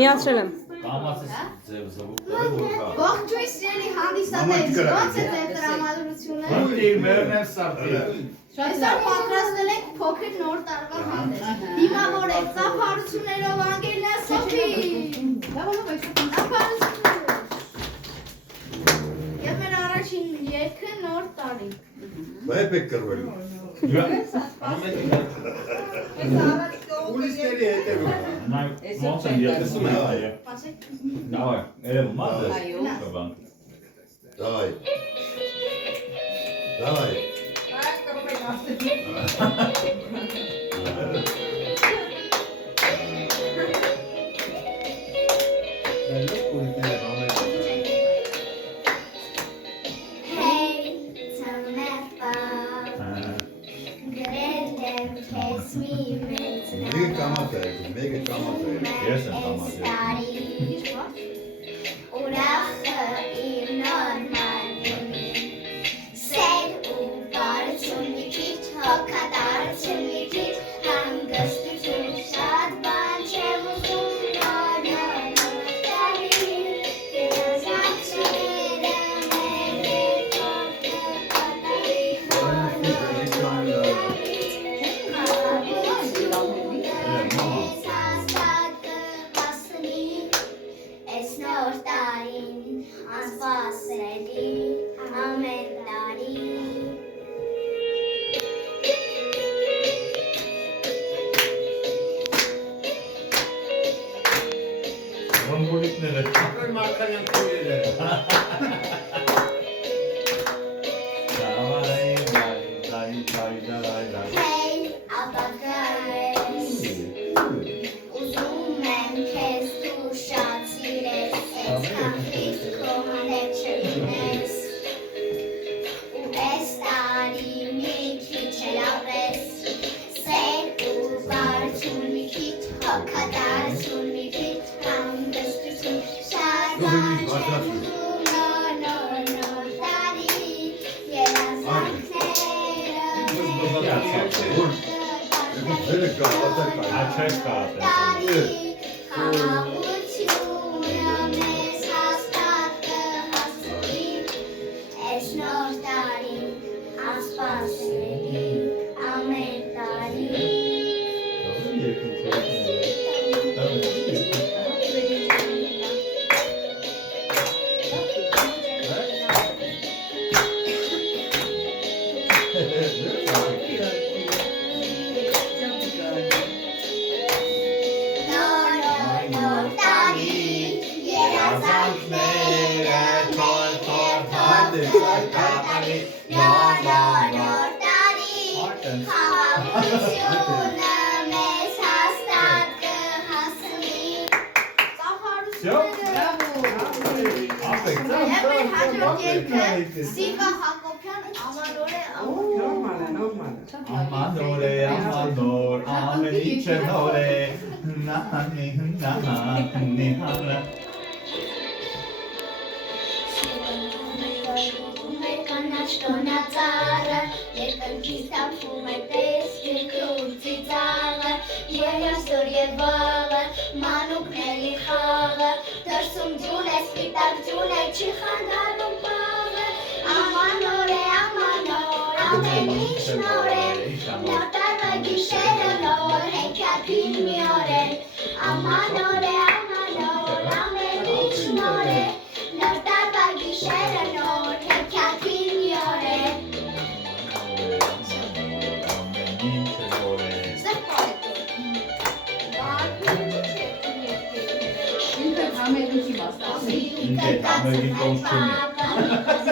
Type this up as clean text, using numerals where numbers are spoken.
Միացրել եմ։ Կամացս ձև զվուկտորը որ կա։ Ողջույն սիրելի հանդիսատես, ո՞նց է ձեր տրամադրությունը։ Հնդիր մերներ սարտի։ Այսօր պատրաստել ենք փոքր նոր տարվա հանդես։ Դիմավորեք ծափարություններով անգելնա Սոփի։ Եվ մեր առաջին երգը նոր տարի։ Բայց եք կրվելու։ Ուլիսների հետևում։ Նա ոնց են դիատեսում են այը։ Давай, երևում մազը։ Давай. Давай. Mega kamata. Ես եմ կամացել։ Ռոմբոլիկները։ Ակր մարգարյան քույրերը։ Աչես կատես։ Սիվա Հակոբյան ամանորե Ամանոր է, ամանոր, ամեն ինչ է նոր է, նահանի, նահանի, հանա։ Կանաչ տոնածառը, երկնքից տապվում է տեսքի կուրծի ծաղը, երասոր և վաղը, մանուկների խաղը, դրսում ձուն է, սպիտակ ձուն է, չի խանդանում պաղը, ամանոր է, ամեն ինչ նոր է, նոր տարվա գիշերը նոր, հեքիաթին մի օր է, ամանոր է, ամեն ինչ նոր է, նոր տարվա գիշերը նոր, հեքիաթին մի օր է։ Ինքը համերգի մասնակցի։ Ինքը համերգի կողմ չունի։